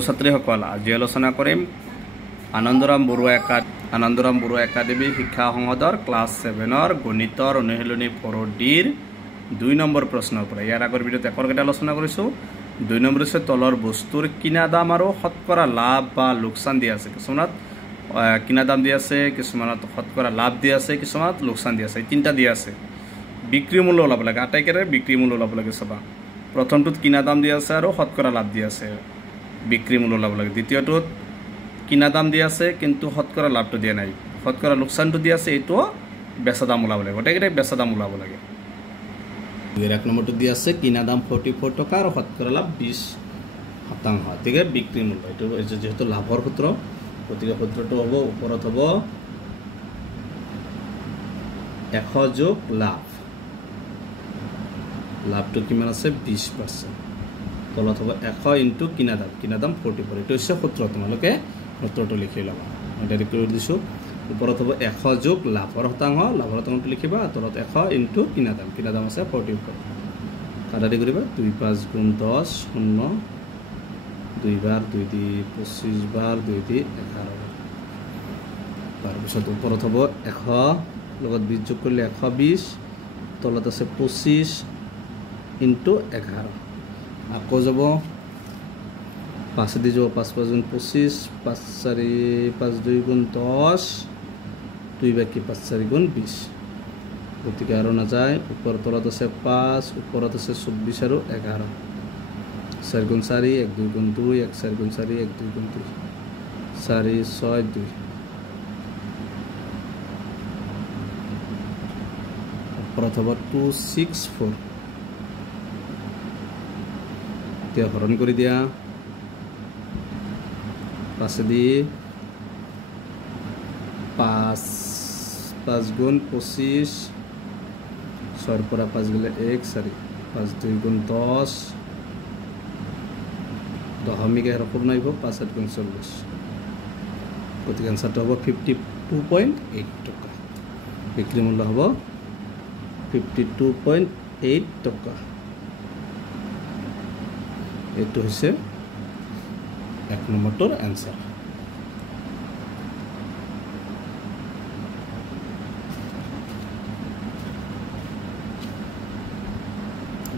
ছাত্ৰীসকল আজি আলোচনা কৰিম আনন্দৰাম বৰুৱা একাডেমী শিক্ষা সংসদৰ ক্লাছ 7ৰ গণিতৰ অনুশীলনী 4D-ৰ 2 নম্বৰ প্ৰশ্নৰ পৰা। ইয়াৰ আগৰ ভিডিঅ'ত একৰকেইটা আলোচনা কৰিছোঁ। 2 নম্বৰ হৈছে তলৰ বস্তুৰ কিনা দাম আৰু শতকৰা লাভ বা লোকচান দিয়া আছে। কিছুমানত কিনা দাম দিয়া আছে, কিছুমানত শতকৰা লাভ দিয়া আছে, কিছুমানত লোকচান দিয়া আছে। তিনিটা দিয়া আছে। বিক্ৰী মূল্য ওলাব লাগে, আটাইকেৰে বিক্ৰী মূল্য ওলাব লাগে। চাবা প্ৰথমটোত কিনা দাম দিয়া আছে আৰু শতকৰা লাভ দিয়া আছে, বিক্ৰী মূল্য ওলাব লাগে। দ্বিতীয়টোত কিনা দাম দিয়া আছে কিন্তু শতকৰা লাভটো দিয়া নাই, শতকৰা লোকচানটো দিয়া আছে, এইটো বেচা দাম ওলাব লাগে। গোটেইকেইটাই বেচা দাম ওলাব লাগে। 1 নম্বৰটো দিয়া আছে কিনা দাম 44 টকা আৰু শতকৰা লাভ 20%। গতিকে বিক্ৰী মূল্য এইটো যেহেতু লাভৰ সূত্ৰ, গতিকে সূত্ৰটো হ'ব ওপৰত হ'ব 100 যোগ লাভ, লাভটো কিমান আছে 20%। তলত হ'ব 100 ইনটু কিনা দাম 44। এইটো হৈছে সূত্ৰ, তোমালোকে সূত্ৰটো লিখি ল'বা। মই ডাইৰেক্ট কৰি দিছোঁ। ওপৰত হ'ব 100 যোগ লাভৰ শতাংশটো লিখিবা। তলত 100 ইনটু কিনা দাম আছে 44। কাটাদি কৰিবা 2 5 গুণ 10 0, 2 বাৰ 2 দি 25 বাৰ 2 দি 11। তাৰপিছত ওপৰত হ'ব 100 লগত 20 যোগ কৰিলে 120, তলত আছে 25 ইনটু 11। আকৌ যাব 5 দি যাব 5 5 গুণ 25, 5 4 5 2 গুণ 10, 2 বাকী 5 4 গুণ 20। গতিকে আৰু নাযায়। ওপৰ তলত আছে 5, ওপৰত আছে 24 আৰু 11। 4 গুণ 4 1 2 গুণ 2, 1 4 গুণ 4 1 2 গুণ 2, 4 6 2। ওপৰত হ'ব 264। এতিয়া হৰণ কৰি দিয়া 5 দি 5 গুণ 25, 6 পৰা 5 গ'লে 1 4, 5 2 গুণ 10, দশমিক এৰকম নাহিব, 5 8 গুণ 40। গতিকে আনচাৰটো হ'ব 52.8 টকা। বিক্ৰী মূল্য হ'ব 52.8 টকা। এইটো হৈছে 1 নম্বৰটোৰ এনচাৰ।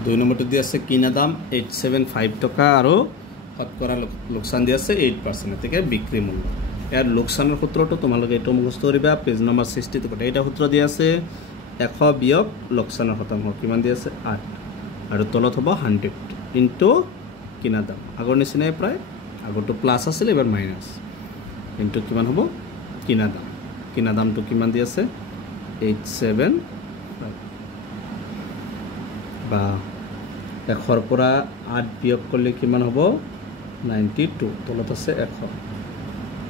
2 নম্বৰটো দিয়া আছে কিনা দাম 875 টকা আৰু শতকৰা লোকচান দিয়া আছে 8%। গতিকে বিক্ৰী মূল্য। ইয়াৰ লোকচানৰ সূত্ৰটো তোমালোকে এইটো মুখস্থ কৰিবা। পেজ নম্বৰ 60 গোটেইটা সূত্ৰ দিয়া আছে। 100 বিয়োগ লোকচানৰ শতাংশ কিমান দিয়া আছে 8, আৰু তলত হ'ব 100 ইনটু কিনা দাম। আগৰ নিচিনাই প্ৰায়, আগৰটো প্লাছ আছিল, এবাৰ মাইনাছ। ইনটু কিমান হ'ব কিনা দামটো কিমান দি আছে 875, বা 100ৰ পৰা 8 বিয়োগ কৰিলে কিমান হ'ব 92, তলত আছে 100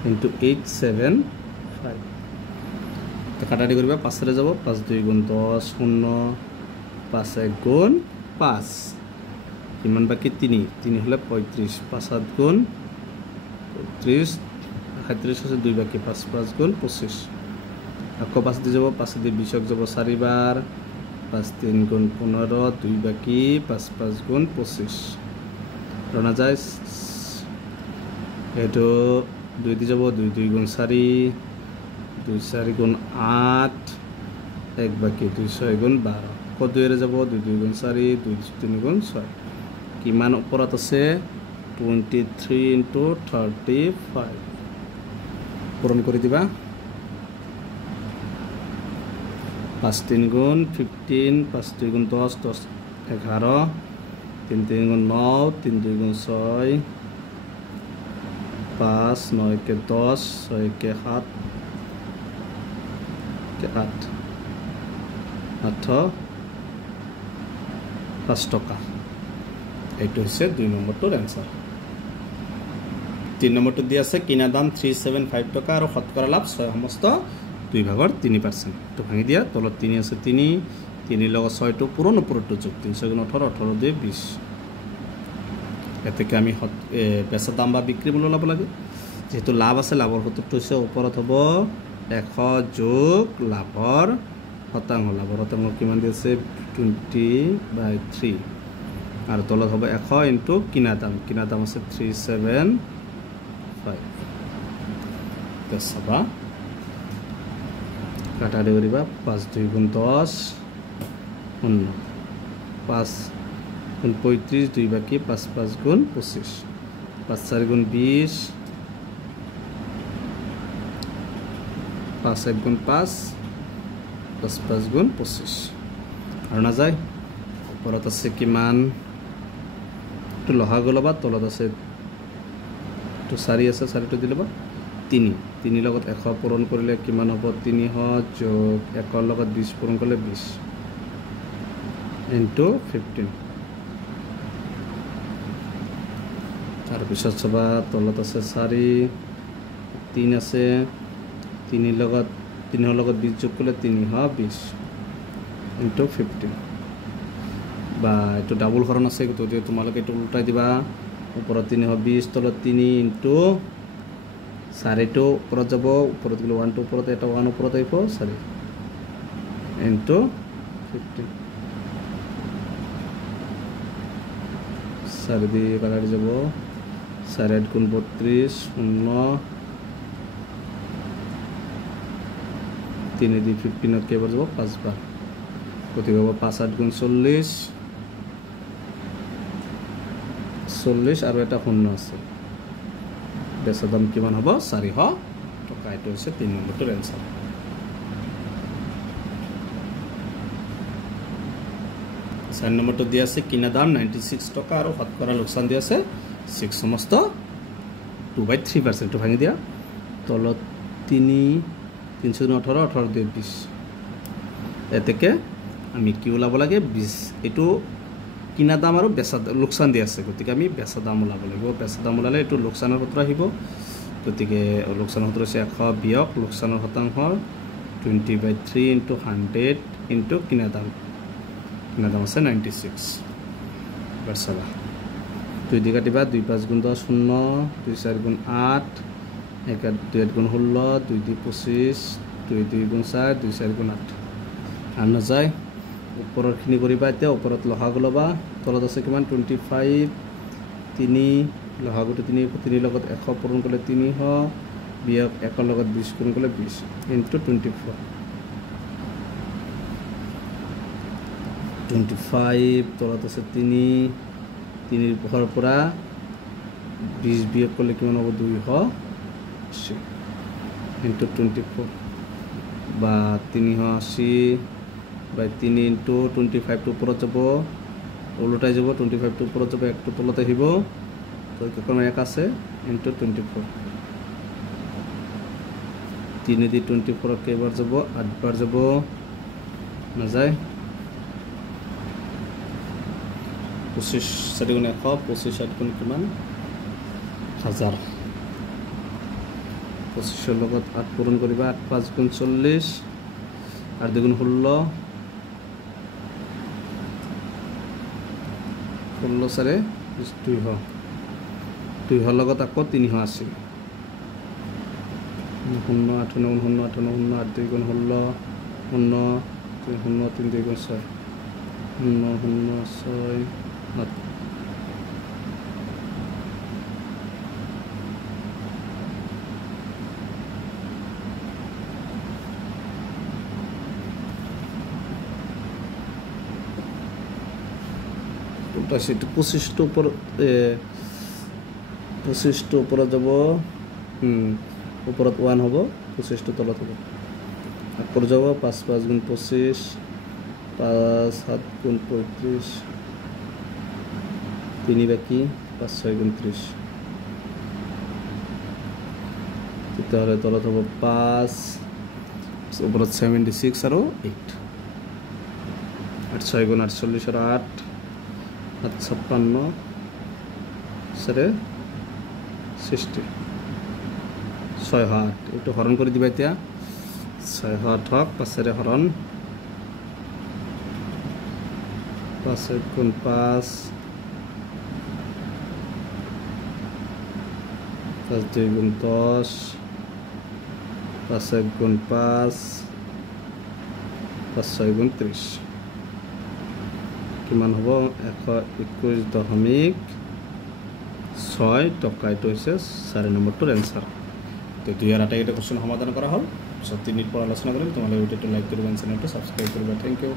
ইনটু 875। কাটাদি কৰিবা 5ৰে যাব, 5 2 গুণ 10 0, 5 1 গুণ 5, কিমান বাকী 3 হ'লে 35, 5 7 গুণ 35, 37 আছে 2 বাকী 5 5 গুণ 25। আকৌ 5 দি যাব, 5 দি 20 যাব 4 বাৰ, 5 3 গুণ 15, 2 বাকী 5 5 গুণ 25। ৰনা যায় এইটো 2 দি যাব, 2 2 গুণ 4, 2 4 গুণ 8, 1 বাকী 2 6 গুণ 12। আকৌ 2ৰে যাব, 2 2 গুণ 4, 2 3 গুণ 6। কিমান ওপৰত আছে 23 ইনটু 35। পূৰণ কৰি দিবা। 5 3 গুণ 15, 5 2 গুণ 10, 10 11, 3 3 গুণ 9, 3 2 গুণ 6, 5 9 কে 10, 6 কে 7 কে 8, 5 টকা। এইটো হৈছে 2 নম্বৰটোৰ এনচাৰ। 3 নম্বৰটো দিয়া আছে কিনা দাম 375 টকা আৰু শতকৰা লাভ 6 সমস্ত 2 ভাগৰ 3%। এইটো ভাঙি দিয়া। তলত 3 আছে, 3 লগত 6টো পূৰণ, ওপৰটো যোগ 3 6 গুণ 18, 18 2 20। এতেকে আমি বেচা দাম বা বিক্ৰী মূল্য ল'ব লাগে। যেহেতু লাভ আছে, লাভৰ সূত্ৰটো হৈছে ওপৰত হ'ব 100 যোগ লাভৰ শতাংশ। লাভৰ শতাংশ কিমান দি আছে 20/3, আৰু তলত হ'ব 100 ইনটু কিনা দাম আছে 37 5 চাবা কাটাৰি কৰিবা 5 2 গুণ 10 0 5 গুণ 35 2 বাকি 5 5 গুণ 25 5 4 গুণ 20 5 1 গুণ 5 5 5 গুণ 25 আৰু না যায় ওপৰত আছে কিমান তো লহাগু লবা তলত আছে তো 4 আছে 4টো দি লবা 3 3 লগত 100 পূৰণ কৰিলে কিমান হ'ব 300 যোগ 1 লগত 20 পূৰণ কৰিলে 20 ইনটু 15 তাৰ পিছত সবা তলত আছে 4 3 আছে 3 লগত 20 যোগ কৰিলে 320 ইনটু 15 বা এটো ডাবল হৰণ আছে গতিকে তোমালোকে এটো উল্টাই দিবা ওপৰত 320 তলত 3 ইনটু 4 টো ওপৰত যাব ওপৰত গলে 1 টো ওপৰত এটা 1 ওপৰত আহিব 4 ইনটু 15 4 দি কাটি যাব 4 8 গুণ 32 0 3 দি 15 কেইবাৰ যাব 5 বাৰ গতিকে হ'ব 5 8 গুণ 40 আৰু এটা 0 আছে বেচা দাম কিমান হ'ব 400 টকা এটো হৈছে 3 নম্বৰটোৰ এনসাৰ 4 নম্বৰটো দিয়া আছে কিনা দাম 96 টকা আৰু শতকৰা লোকসান দিয়া আছে 6 সমস্ত 2/3% টো ভাঙি দিয়া তলত 3 318 18 দিয়ে 20 এতেকে আমি কি ওলাব লাগে 20 এটো কিনা দাম আৰু বেচা লোকসান দি আছে গতিকে আমি বেচা দাম ওলাব লাগিব বেচা দাম ওলালে এটো লোকসানৰ সূত্ৰ আহিব গতিকে লোকসানৰ সূত্ৰ আছে 100 বিয়োগ লোকসানৰ শতাংশ 20/3 * 100 * কিনা দাম আছে 96 বাৰসাবা 2 দি কাটিবা 2 5 গুণ 10 0 2 4 গুণ 8 1 2 গুণ 16 2 দি 25 2 2 গুণ 4 2 4 গুণ 8 আর না যায় উপৰৰ খিনি কৰিবা এতিয়া ওপৰত লহাগু লবা তলত আছে কিমান 25 3 লহাগুটো 3 লগত 100 পূৰণ কৰিলে 300 বিয়োগ 1 লগত 20 পূৰণ কৰিলে 20 ইনটু 24 25 তলত আছে 3 3 পৰৰ পৰা 20 বিয়োগ কৰিলে কিমান হ'ব 280 ইনটু 24 বা 380 by 3 into 25 to উপৰত যাব উল্টাই যাব 25 to উপৰত যাব 1 to তলত আহিব তো কোন এক আছে into 24 3 দি 24 কেইবাৰ যাব 8 বাৰ যাব না যায় 25 4 গুণ 100 25 8 গুণ কিমান 1000 25 লগত 8 পূৰণ কৰিবা 8 5 গুণ 40 আর 2 গুণ 16 16 সারে 200 লগত আকৌ 380 0 8 9 0 8 9 0 8 2 গুণ 16 0 0 3 2 গুণ 6 0 0 6 8 25 টো উপৰত যাব উপৰত 1 হ'ব 25 টো তলত হ'ব আকৌ যাব 5 5 গুণ 25 5 7 গুণ 35 3 বাকি 5 6 গুণ 30 তেতিয়াহ'লে তলত হ'ব 5 উপৰত 76 আৰু 8 8 6 গুণ 48 আৰু 8 56 সারে 60 6 8 একটু হরণ করে দিবা এতিয়া 6 8 হক 5 হরণ 5 গুণ 5 5 2 গুণ 10 5 গুণ 5 5 6 গুণ 30 কিমান হ'ব 121.6 6 টকা এইটো হৈছে 4 নম্বৰটোৰ এনসাৰ তো 2 আৰ আটাইকেইটা কোশ্চেন সমাধান কৰা হ'ল সব 3 পৰ আলোচনা কৰিম তোমালোকে ভিডিওটো লাইক কৰিবা চেনেলটো সাবস্ক্ৰাইব কৰিবা থ্যাংক ইউ